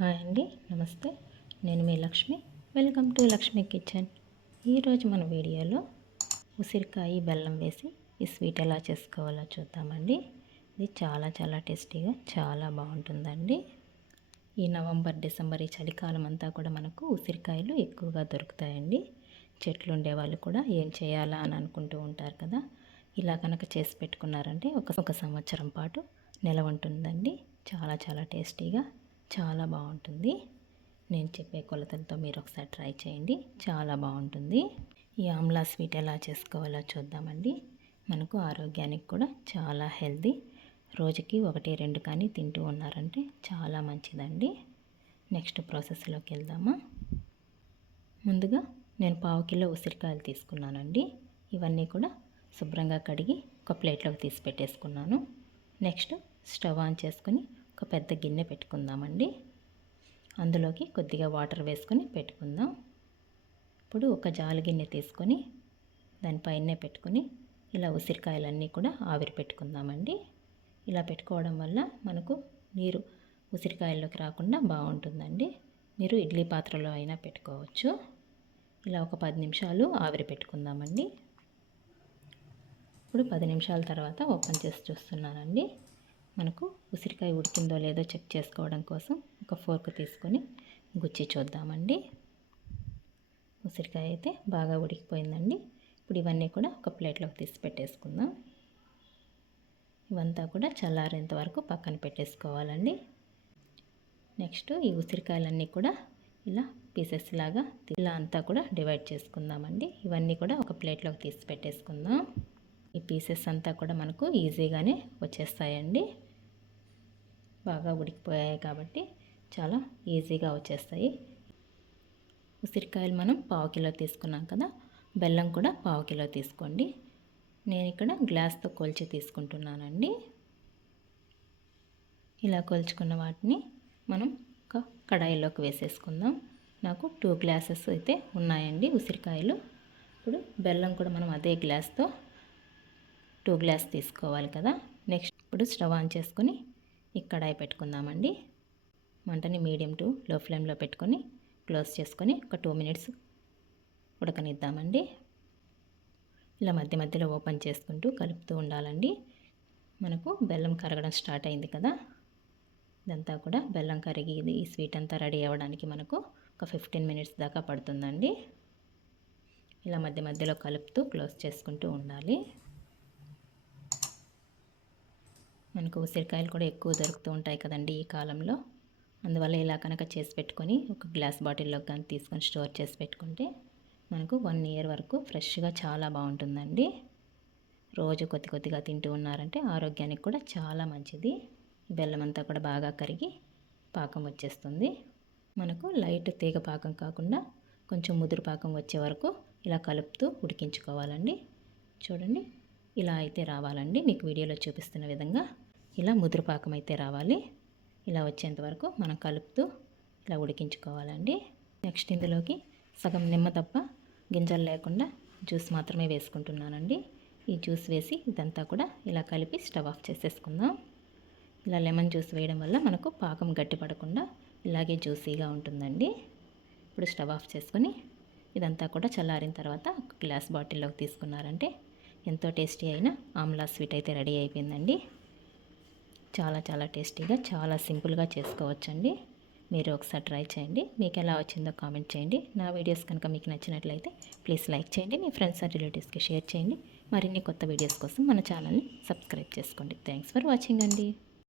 Hi అండి, నమస్తే. నేను మీ Lakshmi. Welcome to Lakshmi kitchen. ఈరోజు మన వీడియోలో ఉసిరికాయ బెల్లం వేసి ఈ స్వీట్ ఎలా చేసుకోవాలో చూద్దామండి. ఇది చాలా టేస్టీగా చాలా బాగుంటుందండి. ఈ నవంబర్ డిసెంబర్ ఈ చలికాలం అంతా కూడా మనకు ఉసిరికాయలు ఎక్కువగా దొరుకుతాయండి. చెట్లు ఉండేవాళ్ళు కూడా ఏం చేయాలా అని అనుకుంటూ ఉంటారు కదా. ఇలా కనుక చేసి పెట్టుకున్నారంటే ఒక సంవత్సరం పాటు నిలవ ఉంటుందండి. చాలా టేస్టీగా చాలా బాగుంటుంది. నేను చెప్పే కొలతలతో మీరు ఒకసారి ట్రై చేయండి, చాలా బాగుంటుంది. ఈ ఆమ్లా స్వీట్ ఎలా చేసుకోవాలో చూద్దామండి. మనకు ఆరోగ్యానికి కూడా చాలా హెల్తీ. రోజుకి 1-2 కానీ తింటూ ఉన్నారంటే చాలా మంచిదండి. నెక్స్ట్ ప్రాసెస్లోకి వెళ్దామా. ముందుగా నేను 1/2 కిలో ఉసిరికాయలు తీసుకున్నానండి. ఇవన్నీ కూడా శుభ్రంగా కడిగి ఒక ప్లేట్లోకి తీసి పెట్టేసుకున్నాను. నెక్స్ట్ స్టవ్ ఆన్ చేసుకొని ఒక పెద్ద గిన్నె పెట్టుకుందామండి. అందులోకి కొద్దిగా వాటర్ వేసుకొని పెట్టుకుందాం. ఇప్పుడు ఒక జాలి గిన్నె తీసుకొని దానిపైనే పెట్టుకొని ఇలా ఉసిరికాయలన్నీ కూడా ఆవిరి పెట్టుకుందామండి. ఇలా పెట్టుకోవడం వల్ల మనకు నీరు ఉసిరికాయల్లోకి రాకుండా బాగుంటుందండి. మీరు ఇడ్లీ పాత్రలో అయినా పెట్టుకోవచ్చు. ఇలా ఒక 10 నిమిషాలు ఆవిరి పెట్టుకుందామండి. ఇప్పుడు 10 నిమిషాల తర్వాత ఓపెన్ చేసి చూస్తున్నానండి. మనకు ఉసిరికాయ ఉడికిందో లేదో చెక్ చేసుకోవడం కోసం ఒక ఫోర్క్ తీసుకొని గుచ్చి చూద్దామండి. ఉసిరికాయ అయితే బాగా ఉడికిపోయిందండి. ఇప్పుడు ఇవన్నీ కూడా ఒక ప్లేట్లోకి తీసి పెట్టేసుకుందాం. ఇవంతా కూడా చల్లారేంత వరకు పక్కన పెట్టేసుకోవాలండి. నెక్స్ట్ ఈ ఉసిరికాయలన్నీ కూడా ఇలా పీసెస్ లాగా ఇలా అంతా కూడా డివైడ్ చేసుకుందామండి. ఇవన్నీ కూడా ఒక ప్లేట్లోకి తీసి పెట్టేసుకుందాం. ఈ పీసెస్ అంతా కూడా మనకు ఈజీగానే వచ్చేస్తాయండి. బాగా ఉడికిపోయాయి కాబట్టి చాలా ఈజీగా వచ్చేస్తాయి. ఉసిరికాయలు మనం 1/2 కిలో తీసుకున్నాం కదా, బెల్లం కూడా 1/2 కిలో తీసుకోండి. నేను ఇక్కడ గ్లాస్తో కొలిచి తీసుకుంటున్నానండి. ఇలా కొలుచుకున్న వాటిని మనం ఒక కడాయిలోకి వేసేసుకుందాం. నాకు 2 గ్లాసెస్ అయితే ఉన్నాయండి ఉసిరికాయలు. ఇప్పుడు బెల్లం కూడా మనం అదే గ్లాస్తో 2 గ్లాస్ తీసుకోవాలి కదా. నెక్స్ట్ ఇప్పుడు స్టవ్ ఆన్ చేసుకొని ఈ కడాయి పెట్టుకుందామండి. మంటని మీడియం టు లో ఫ్లేమ్లో పెట్టుకొని క్లోజ్ చేసుకొని ఒక 2 మినిట్స్ ఉడకనిద్దామండి. ఇలా మధ్యలో ఓపెన్ చేసుకుంటూ కలుపుతూ ఉండాలండి. మనకు బెల్లం కరగడం స్టార్ట్ అయింది కదా. ఇదంతా కూడా బెల్లం కరిగి ఈ స్వీట్ అంతా రెడీ అవ్వడానికి మనకు ఒక 15 మినిట్స్ దాకా పడుతుందండి. ఇలా మధ్యలో కలుపుతూ క్లోజ్ చేసుకుంటూ ఉండాలి. మనకు ఉసిరికాయలు కూడా ఎక్కువ దొరుకుతూ ఉంటాయి కదండి ఈ కాలంలో. అందువల్ల ఇలా కనుక చేసి పెట్టుకొని ఒక గ్లాస్ బాటిల్లో కానీ తీసుకొని స్టోర్ చేసి పెట్టుకుంటే మనకు 1 ఇయర్ వరకు ఫ్రెష్గా చాలా బాగుంటుందండి. రోజు కొద్దిగా తింటూ ఉన్నారంటే ఆరోగ్యానికి కూడా చాలా మంచిది. బెల్లం అంతా కూడా బాగా కరిగి పాకం వచ్చేస్తుంది. మనకు లైట్ తీగ పాకం కాకుండా కొంచెం ముదురు పాకం వచ్చే వరకు ఇలా కలుపుతూ ఉడికించుకోవాలండి. చూడండి, ఇలా అయితే రావాలండి. మీకు వీడియోలో చూపిస్తున్న విధంగా ఇలా ముదురు పాకం అయితే రావాలి. ఇలా వచ్చేంత వరకు మనం కలుపుతూ ఇలా ఉడికించుకోవాలండి. నెక్స్ట్ ఇందులోకి సగం నిమ్మ తప్ప గింజలు లేకుండా జ్యూస్ మాత్రమే వేసుకుంటున్నానండి. ఈ జ్యూస్ వేసి ఇదంతా కూడా ఇలా కలిపి స్టవ్ ఆఫ్ చేసేసుకుందాం. ఇలా లెమన్ జ్యూస్ వేయడం వల్ల మనకు పాకం గట్టిపడకుండా ఇలాగే జ్యూసీగా ఉంటుందండి. ఇప్పుడు స్టవ్ ఆఫ్ చేసుకొని ఇదంతా కూడా చల్లారిన తర్వాత ఒక గ్లాస్ బాటిల్లోకి తీసుకున్నారంటే ఎంతో టేస్టీ అయిన ఆమ్లా స్వీట్ అయితే రెడీ అయిపోయిందండి. చాలా టేస్టీగా చాలా సింపుల్గా చేసుకోవచ్చండి. మీరు ఒకసారి ట్రై చేయండి. మీకు ఎలా వచ్చిందో కామెంట్ చేయండి. నా వీడియోస్ కనుక మీకు నచ్చినట్లయితే ప్లీజ్ లైక్ చేయండి. మీ ఫ్రెండ్స్ అండ్ రిలేటివ్స్కి షేర్ చేయండి. మరిన్ని కొత్త వీడియోస్ కోసం మన ఛానల్ని సబ్స్క్రైబ్ చేసుకోండి. థ్యాంక్స్ ఫర్ వాచింగ్ అండి.